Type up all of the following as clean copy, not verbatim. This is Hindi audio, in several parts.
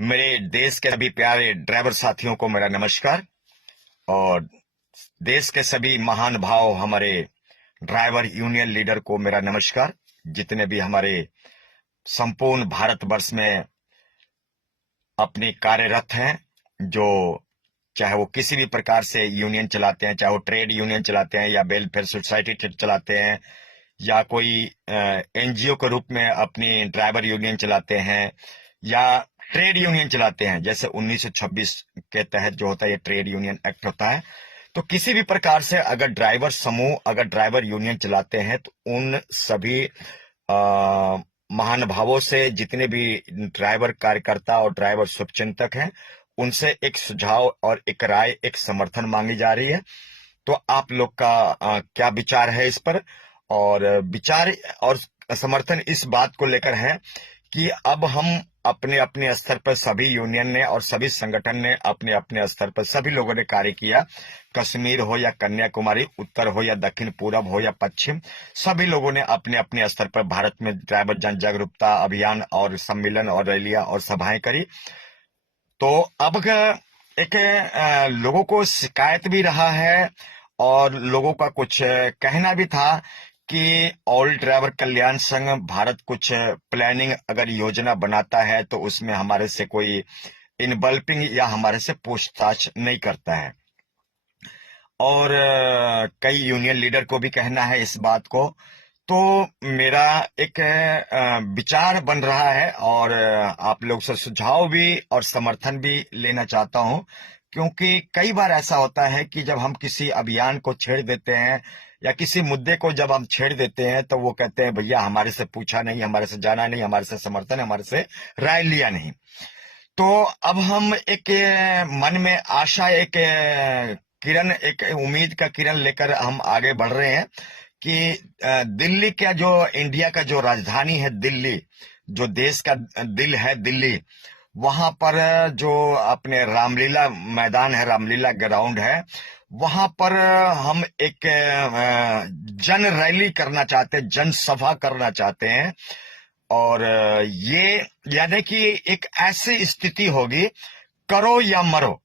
मेरे देश के सभी प्यारे ड्राइवर साथियों को मेरा नमस्कार। और देश के सभी महान भाव हमारे ड्राइवर यूनियन लीडर को मेरा नमस्कार। जितने भी हमारे संपूर्ण भारतवर्ष में अपने कार्यरत हैं, जो चाहे वो किसी भी प्रकार से यूनियन चलाते हैं, चाहे वो ट्रेड यूनियन चलाते हैं या वेलफेयर सोसाइटी चलाते हैं या कोई एनजीओ के रूप में अपनी ड्राइवर यूनियन चलाते हैं या ट्रेड यूनियन चलाते हैं, जैसे 1926 के तहत जो होता है ये ट्रेड यूनियन एक्ट होता है। तो किसी भी प्रकार से अगर ड्राइवर समूह अगर ड्राइवर यूनियन चलाते हैं तो उन सभी महानुभावों से, जितने भी ड्राइवर कार्यकर्ता और ड्राइवर शुभचिंतक हैं, उनसे एक सुझाव और एक राय, एक समर्थन मांगी जा रही है। तो आप लोग का क्या विचार है इस पर? और विचार और समर्थन इस बात को लेकर है कि अब हम अपने अपने स्तर पर, सभी यूनियन ने और सभी संगठन ने अपने अपने स्तर पर, सभी लोगों ने कार्य किया। कश्मीर हो या कन्याकुमारी, उत्तर हो या दक्षिण पूरब हो या पश्चिम, सभी लोगों ने अपने अपने स्तर पर भारत में ड्राइवर जन जागरूकता अभियान और सम्मेलन और रैलियां और सभाएं करी। तो अब एक लोगों को शिकायत भी रहा है और लोगों का कुछ कहना भी था कि ऑल ड्राइवर कल्याण संघ भारत कुछ प्लानिंग अगर योजना बनाता है तो उसमें हमारे से कोई इन्वॉल्विंग या हमारे से पूछताछ नहीं करता है। और कई यूनियन लीडर को भी कहना है इस बात को। तो मेरा एक विचार बन रहा है और आप लोग से सुझाव भी और समर्थन भी लेना चाहता हूं, क्योंकि कई बार ऐसा होता है कि जब हम किसी अभियान को छेड़ देते हैं या किसी मुद्दे को जब हम छेड़ देते हैं तो वो कहते हैं भैया हमारे से पूछा नहीं, हमारे से जाना नहीं, हमारे से समर्थन, हमारे से राय लिया नहीं। तो अब हम एक मन में आशा, एक किरण, एक उम्मीद का किरण लेकर हम आगे बढ़ रहे हैं कि दिल्ली का जो, इंडिया का जो राजधानी है दिल्ली, जो देश का दिल है दिल्ली, वहां पर जो अपने रामलीला मैदान है, रामलीला ग्राउंड है, वहां पर हम एक जन रैली करना चाहते हैं, जन सभा करना चाहते हैं। और ये यानी कि एक ऐसी स्थिति होगी, करो या मरो,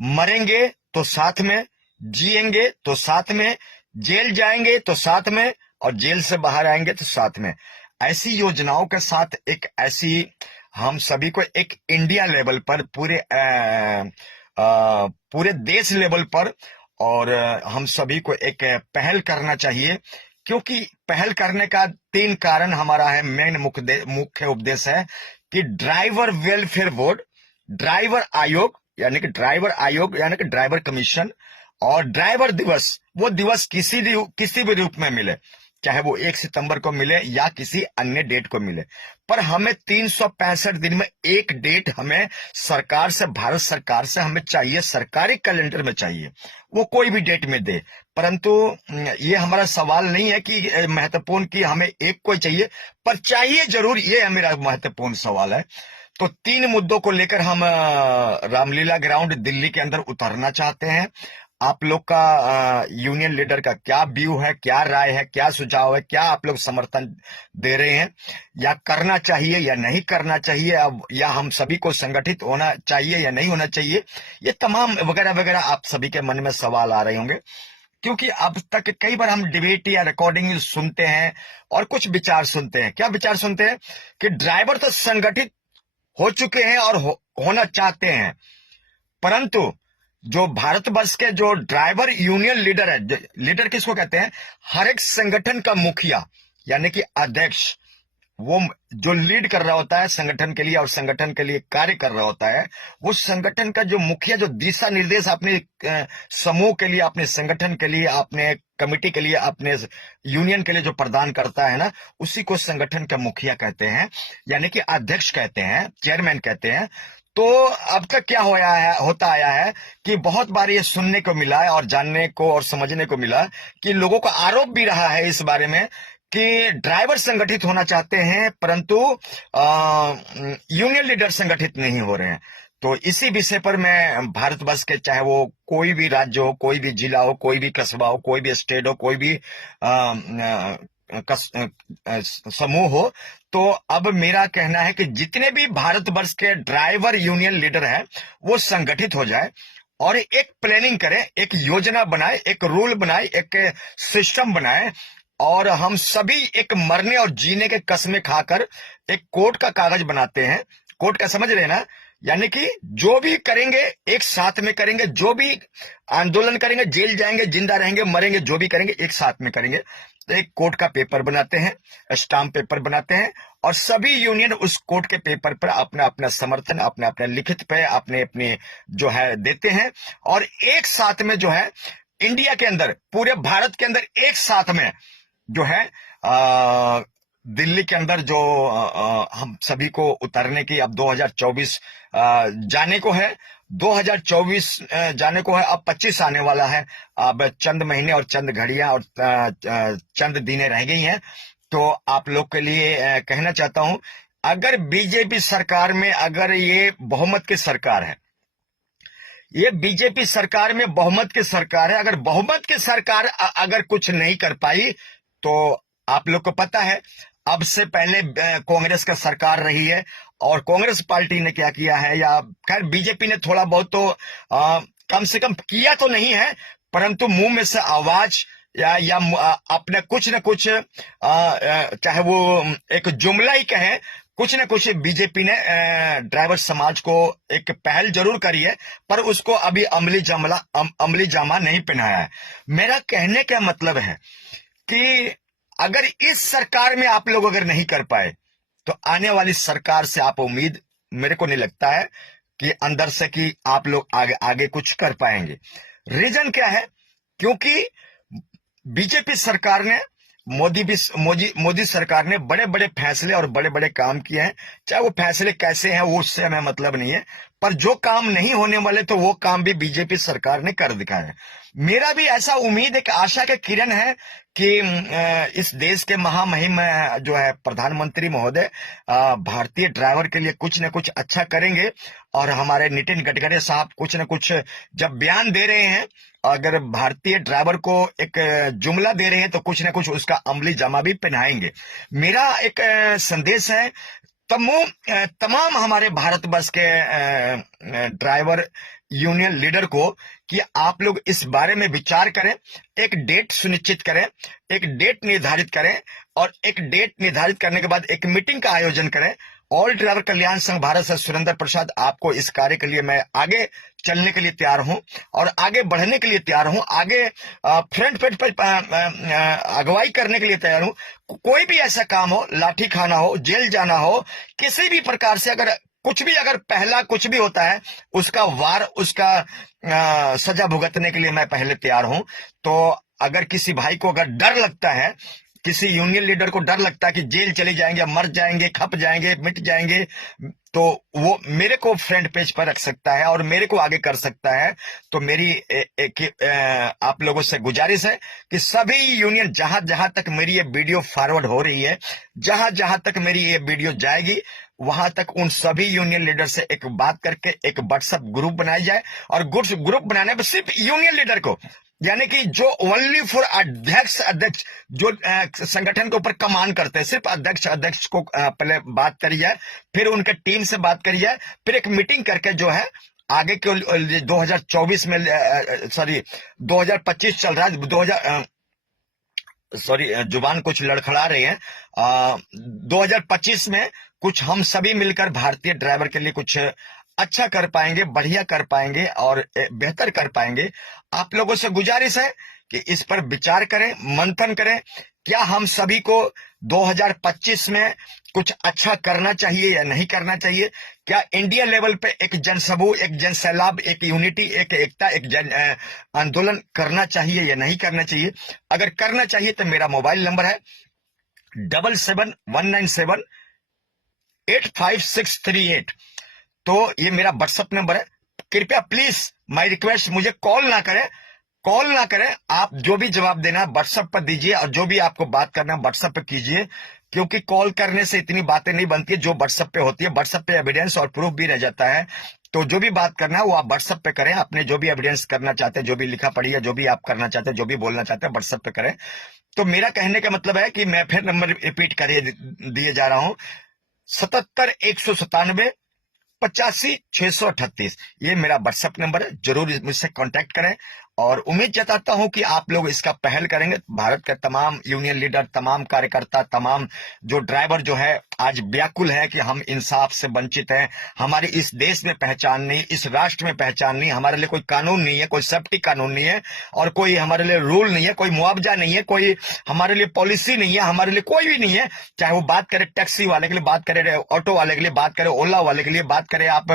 मरेंगे तो साथ में, जिएंगे तो साथ में, जेल जाएंगे तो साथ में और जेल से बाहर आएंगे तो साथ में। ऐसी योजनाओं के साथ एक ऐसी हम सभी को एक इंडिया लेवल पर, पूरे देश लेवल पर, और हम सभी को एक पहल करना चाहिए। क्योंकि पहल करने का 3 कारण हमारा है, मेन मुख्य उपदेश है कि ड्राइवर वेलफेयर बोर्ड, ड्राइवर आयोग यानी कि ड्राइवर कमीशन, और ड्राइवर दिवस, वो दिवस किसी भी रूप में मिले, चाहे वो 1 सितंबर को मिले या किसी अन्य डेट को मिले, पर हमें 365 दिन में एक डेट हमें सरकार से, भारत सरकार से हमें चाहिए, सरकारी कैलेंडर में चाहिए, वो कोई भी डेट में दे। परंतु ये हमारा सवाल नहीं है कि महत्वपूर्ण कि हमें एक को चाहिए, पर चाहिए जरूर, ये मेरा महत्वपूर्ण सवाल है। तो 3 मुद्दों को लेकर हम रामलीला ग्राउंड दिल्ली के अंदर उतरना चाहते हैं। आप लोग का यूनियन लीडर का क्या व्यू है, क्या राय है, क्या सुझाव है, क्या आप लोग समर्थन दे रहे हैं, या करना चाहिए या नहीं करना चाहिए, अब या हम सभी को संगठित होना चाहिए या नहीं होना चाहिए, ये तमाम वगैरह वगैरह आप सभी के मन में सवाल आ रहे होंगे। क्योंकि अब तक कई बार हम डिबेट या रिकॉर्डिंग सुनते हैं और कुछ विचार सुनते हैं। क्या विचार सुनते हैं? कि ड्राइवर तो संगठित हो चुके हैं और होना चाहते हैं, परंतु जो भारतवर्ष के जो ड्राइवर यूनियन लीडर है, लीडर किसको कहते हैं? हर एक संगठन का मुखिया यानी कि अध्यक्ष, वो जो लीड कर रहा होता है संगठन के लिए और संगठन के लिए कार्य कर रहा होता है, वो संगठन का जो मुखिया जो दिशा निर्देश अपने समूह के लिए, अपने संगठन के लिए, अपने कमेटी के लिए, अपने यूनियन के लिए जो प्रदान करता है ना, उसी को संगठन का मुखिया कहते हैं, यानी कि अध्यक्ष कहते हैं, चेयरमैन कहते हैं। तो अब तक क्या होता आया है कि बहुत बार ये सुनने को मिला है और जानने को और समझने को मिला कि लोगों का आरोप भी रहा है इस बारे में कि ड्राइवर संगठित होना चाहते हैं, परंतु यूनियन लीडर संगठित नहीं हो रहे हैं। तो इसी विषय पर मैं भारतवर्ष के, चाहे वो कोई भी राज्य हो, कोई भी जिला हो, कोई भी कस्बा हो, कोई भी स्टेट हो, कोई भी समूह हो। तो अब मेरा कहना है कि जितने भी भारतवर्ष के ड्राइवर यूनियन लीडर हैं वो संगठित हो जाए और एक प्लानिंग करें, एक योजना बनाए, एक रूल बनाए, एक सिस्टम बनाए और हम सभी एक मरने और जीने के कस्में खाकर एक कोर्ट का कागज बनाते हैं। कोर्ट का समझ रहे हैं ना, यानी कि जो भी करेंगे एक साथ में करेंगे, जो भी आंदोलन करेंगे, जेल जाएंगे, जिंदा रहेंगे, मरेंगे, जो भी करेंगे एक साथ में करेंगे। तो एक कोर्ट का पेपर बनाते हैं, स्टाम्प पेपर बनाते हैं और सभी यूनियन उस कोर्ट के पेपर पर अपना अपना समर्थन, अपना अपना लिखित पे अपने अपने जो है देते हैं और एक साथ में जो है इंडिया के अंदर, पूरे भारत के अंदर एक साथ में जो है दिल्ली के अंदर जो हम सभी को उतरने की अब 2024 जाने को है, 2024 जाने को है, अब 25 आने वाला है। अब चंद महीने और चंद घड़ियां और चंद दिनें रह गई हैं। तो आप लोग के लिए कहना चाहता हूं, अगर बीजेपी सरकार में अगर ये बहुमत की सरकार है, ये बीजेपी सरकार में बहुमत की सरकार है, अगर बहुमत की सरकार अगर कुछ नहीं कर पाई तो आप लोग को पता है अब से पहले कांग्रेस का सरकार रही है और कांग्रेस पार्टी ने क्या किया है, या खैर बीजेपी ने थोड़ा बहुत तो कम से कम किया तो नहीं है, परंतु मुंह में से आवाज या अपने कुछ न कुछ चाहे वो एक जुमला ही कहे, कुछ न कुछ बीजेपी ने ड्राइवर समाज को एक पहल जरूर करी है, पर उसको अभी अमली जामा नहीं पहनाया है। मेरा कहने का मतलब है कि अगर इस सरकार में आप लोग अगर नहीं कर पाए तो आने वाली सरकार से आप उम्मीद, मेरे को नहीं लगता है कि अंदर से कि आप लोग आगे आगे कुछ कर पाएंगे। रीजन क्या है? क्योंकि बीजेपी सरकार ने, मोदी सरकार ने बड़े बड़े फैसले और बड़े बड़े काम किए हैं। चाहे वो फैसले कैसे हैं वो उससे हमें मतलब नहीं है, पर जो काम नहीं होने वाले तो वो काम भी बीजेपी सरकार ने कर दिखाए हैं। मेरा भी ऐसा उम्मीद, एक आशा का किरण है कि इस देश के महामहिम जो है प्रधानमंत्री महोदय भारतीय ड्राइवर के लिए कुछ न कुछ अच्छा करेंगे और हमारे नितिन गडकरी साहब कुछ न कुछ जब बयान दे रहे हैं, अगर भारतीय ड्राइवर को एक जुमला दे रहे हैं तो कुछ न कुछ उसका अमली जामा भी पहनाएंगे। मेरा एक संदेश है तमाम हमारे भारतवर्ष के ड्राइवर यूनियन लीडर को कि आप लोग इस बारे में विचार करें, एक डेट सुनिश्चित करें, एक डेट निर्धारित करें और एक डेट निर्धारित करने के बाद एक मीटिंग का आयोजन करें। ऑल ड्राइवर कल्याण संघ भारत से सुरेंद्र प्रसाद, आपको इस कार्य के लिए मैं आगे चलने के लिए तैयार हूं और आगे बढ़ने के लिए तैयार हूं, आगे फ्रंट पेज पर अगुवाई करने के लिए तैयार हूं। कोई भी ऐसा काम हो, लाठी खाना हो, जेल जाना हो, किसी भी प्रकार से अगर कुछ भी, अगर पहला कुछ भी होता है उसका वार, उसका सजा भुगतने के लिए मैं पहले तैयार हूं। तो अगर किसी भाई को अगर डर लगता है, किसी यूनियन लीडर को डर लगता है कि जेल चले जाएंगे, मर जाएंगे, खप जाएंगे, मिट जाएंगे, तो वो मेरे को फ्रंट पेज पर रख सकता है और मेरे को आगे कर सकता है। तो मेरी आप लोगों से गुजारिश है कि सभी यूनियन, जहां जहां तक मेरी ये वीडियो फॉरवर्ड हो रही है, जहां जहां तक मेरी ये वीडियो जाएगी, वहां तक उन सभी यूनियन लीडर से एक बात करके एक व्हाट्सएप ग्रुप बनाई जाए और ग्रुप बनाने में सिर्फ यूनियन लीडर को, यानी कि जो ओनली फॉर अध्यक्ष जो संगठन के ऊपर कमान करते हैं, सिर्फ अध्यक्ष को पहले बात करी जाए, फिर उनके टीम से बात करी जाए, फिर एक मीटिंग करके जो है आगे के 2024 में, सॉरी 2025 चल रहा है, जुबान कुछ लड़खड़ा रही है, 2025 में कुछ हम सभी मिलकर भारतीय ड्राइवर के लिए कुछ अच्छा कर पाएंगे, बढ़िया कर पाएंगे और बेहतर कर पाएंगे। आप लोगों से गुजारिश है कि इस पर विचार करें, मंथन करें। क्या हम सभी को 2025 में कुछ अच्छा करना चाहिए या नहीं करना चाहिए? क्या इंडिया लेवल पे एक जनसमूह, एक जनसैलाब, एक यूनिटी, एक एकता, एक जन आंदोलन करना चाहिए या नहीं करना चाहिए? अगर करना चाहिए तो मेरा मोबाइल नंबर है 7719785638। तो ये मेरा व्हाट्सएप नंबर है। कृपया प्लीज माय रिक्वेस्ट, मुझे कॉल ना करें, आप जो भी जवाब देना है व्हाट्सएप पर दीजिए और जो भी आपको बात करना है व्हाट्सएप पे कीजिए, क्योंकि कॉल करने से इतनी बातें नहीं बनती है जो व्हाट्सएप पे होती है। व्हाट्सएप पे एविडेंस और प्रूफ भी रह जाता है। तो जो भी बात करना है वो आप व्हाट्सएप पे करें, अपने जो भी एविडेंस करना चाहते हैं, जो भी लिखा पढ़ी है, जो भी आप करना चाहते हैं, जो भी बोलना चाहते हैं व्हाट्सएप पे करें। तो मेरा कहने का मतलब है कि मैं फिर नंबर रिपीट कर दिए जा रहा हूं, 77 197 85 638, ये मेरा व्हाट्सएप नंबर है। जरूर मुझसे कांटेक्ट करें और उम्मीद जताता हूं कि आप लोग इसका पहल करेंगे। भारत के तमाम यूनियन लीडर, तमाम कार्यकर्ता, तमाम जो ड्राइवर जो है आज व्याकुल है कि हम इंसाफ से वंचित हैं, हमारे इस देश में पहचान नहीं, इस राष्ट्र में पहचान नहीं, हमारे लिए कोई कानून नहीं है, कोई सेफ्टी कानून नहीं है और कोई हमारे लिए रूल नहीं है, कोई मुआवजा नहीं है, कोई हमारे लिए पॉलिसी नहीं है, हमारे लिए कोई भी नहीं है। चाहे वो बात करे टैक्सी वाले के लिए, बात करे ऑटो वाले के लिए, बात करे ओला वाले के लिए, बात करे आप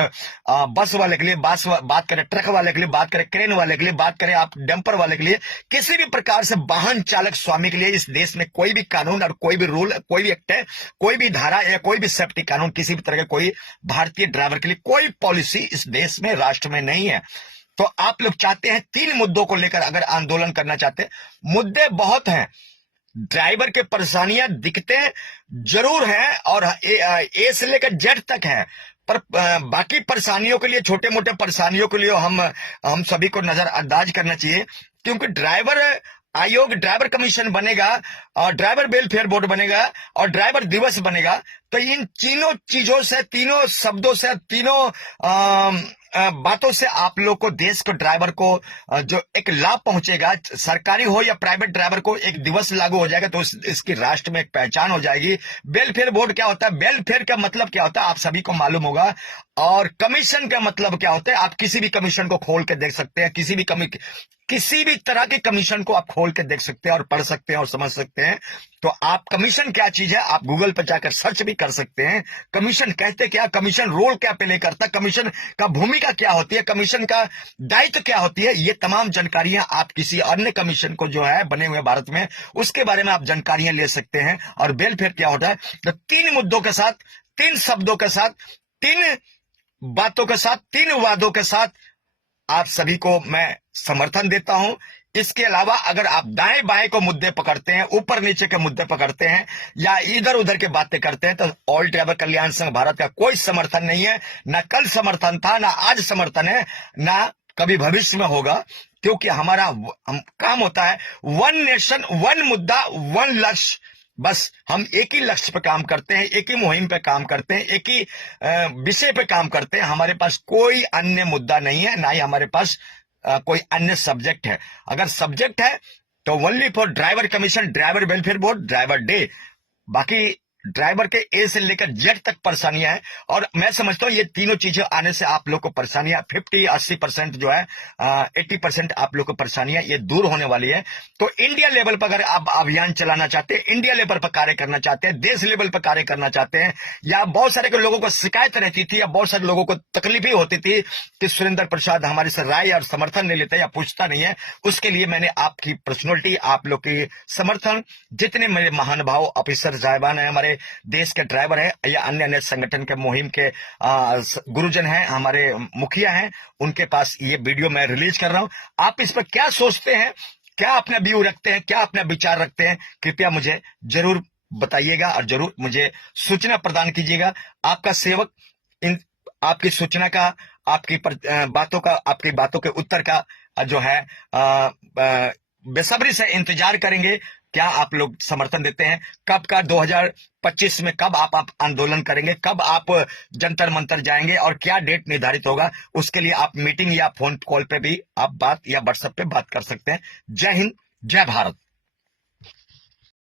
बस वाले के लिए, बात करे ट्रक वाले के लिए, बात करे क्रेन वाले के लिए, बात करे आप डंपर वाले के लिए, किसी भी प्रकार से वाहन चालक स्वामी के लिए इस देश में कोई भी कानून और कोई भी रूल, कोई भी एक्ट है, कोई भी धारा या कोई भी सेफ्टी कानून, किसी भी तरह के कोई भारतीय ड्राइवर के लिए कोई पॉलिसी इस देश में, राष्ट्र में नहीं है। तो आप लोग चाहते हैं 3 मुद्दों को लेकर अगर आंदोलन करना चाहते हैं, मुद्दे बहुत हैं, ड्राइवर के परेशानियां दिखते जरूर हैं और ए से लेकर जेड तक है, पर बाकी परेशानियों के लिए, छोटे मोटे परेशानियों के लिए हम सभी को नजरअंदाज करना चाहिए। क्योंकि ड्राइवर आयोग, ड्राइवर कमीशन बनेगा और ड्राइवर वेलफेयर बोर्ड बनेगा और ड्राइवर दिवस बनेगा, तो इन तीनों चीजों से, तीनों शब्दों से, तीनों बातों से आप लोग को, देश को, ड्राइवर को जो एक लाभ पहुंचेगा, सरकारी हो या प्राइवेट ड्राइवर को एक दिवस लागू हो जाएगा तो इसकी राष्ट्र में एक पहचान हो जाएगी। वेलफेयर बोर्ड क्या होता है, वेलफेयर का मतलब क्या होता है आप सभी को मालूम होगा, और कमीशन का मतलब क्या होता है आप किसी भी कमीशन को खोल के देख सकते हैं, किसी भी तरह के कमीशन को आप खोल के देख सकते हैं और पढ़ सकते हैं और समझ सकते हैं। तो आप कमीशन क्या चीज है आप गूगल पर जाकर सर्च भी कर सकते हैं। कमीशन कहते क्या, कमीशन रोल क्या प्ले करता है, कमीशन का भूमिका क्या होती है, कमीशन का दायित्व क्या होती है, ये तमाम जानकारियां आप किसी अन्य कमीशन को जो है बने हुए भारत में, उसके बारे में आप जानकारियां ले सकते हैं। और वेलफेयर क्या होता है, तो 3 मुद्दों के साथ, 3 शब्दों के साथ, 3 बातों के साथ, 3 वादों के साथ आप सभी को मैं समर्थन देता हूं। इसके अलावा अगर आप दाएं बाएं को मुद्दे पकड़ते हैं, ऊपर नीचे के मुद्दे पकड़ते हैं या इधर उधर के बातें करते हैं, तो ऑल ड्राइवर कल्याण संघ भारत का कोई समर्थन नहीं है। ना कल समर्थन था, ना आज समर्थन है, ना कभी भविष्य में होगा। क्योंकि हमारा काम होता है वन नेशन, वन मुद्दा, वन लक्ष्य। बस हम एक ही लक्ष्य पे काम करते हैं, एक ही मुहिम पे काम करते हैं, एक ही विषय पे काम करते हैं। हमारे पास कोई अन्य मुद्दा नहीं है, ना ही हमारे पास कोई अन्य सब्जेक्ट है। अगर सब्जेक्ट है तो only for driver commission, driver welfare board, driver day. बाकी ड्राइवर के ए से लेकर जेड तक परेशानियां हैं। और मैं समझता हूं ये तीनों चीजें आने से आप लोग को परेशानियां 50-80% जो है 80% आप लोग को परेशानियां ये दूर होने वाली है। तो इंडिया लेवल पर अगर आप अभियान चलाना चाहते हैं, इंडिया लेवल पर कार्य करना चाहते हैं, देश लेवल पर कार्य करना चाहते हैं, या बहुत सारे लोगों को शिकायत रहती थी या बहुत सारे लोगों को तकलीफ ही होती थी कि सुरेंद्र प्रसाद हमारे से राय और समर्थन नहीं लेता या पूछता नहीं है, उसके लिए मैंने आपकी पर्सनैलिटी, आप लोग की समर्थन, जितने मेरे महानुभाव ऑफिसर साहिबान है, हमारे देश के ड्राइवर है या अन्य अन्य संगठन के मुहिम के गुरुजन हैं, हमारे मुखिया हैं, उनके पास ये वीडियो मैं रिलीज कर रहा हूं। आप इस पर क्या सोचते हैं, क्या अपना व्यू रखते हैं, क्या अपना विचार रखते हैं, कृपया मुझे जरूर बताइएगा और जरूर मुझे सूचना प्रदान कीजिएगा। आपका सेवक इन आपकी सूचना का, आपकी बातों का, आपकी बातों के उत्तर का जो है बेसब्री से इंतजार करेंगे। क्या आप लोग समर्थन देते हैं, कब का 2025 में कब आप आंदोलन करेंगे, कब आप जंतर मंतर जाएंगे और क्या डेट निर्धारित होगा, उसके लिए आप मीटिंग या फोन कॉल पे भी आप बात या व्हाट्सएप पे बात कर सकते हैं। जय हिंद, जय भारत।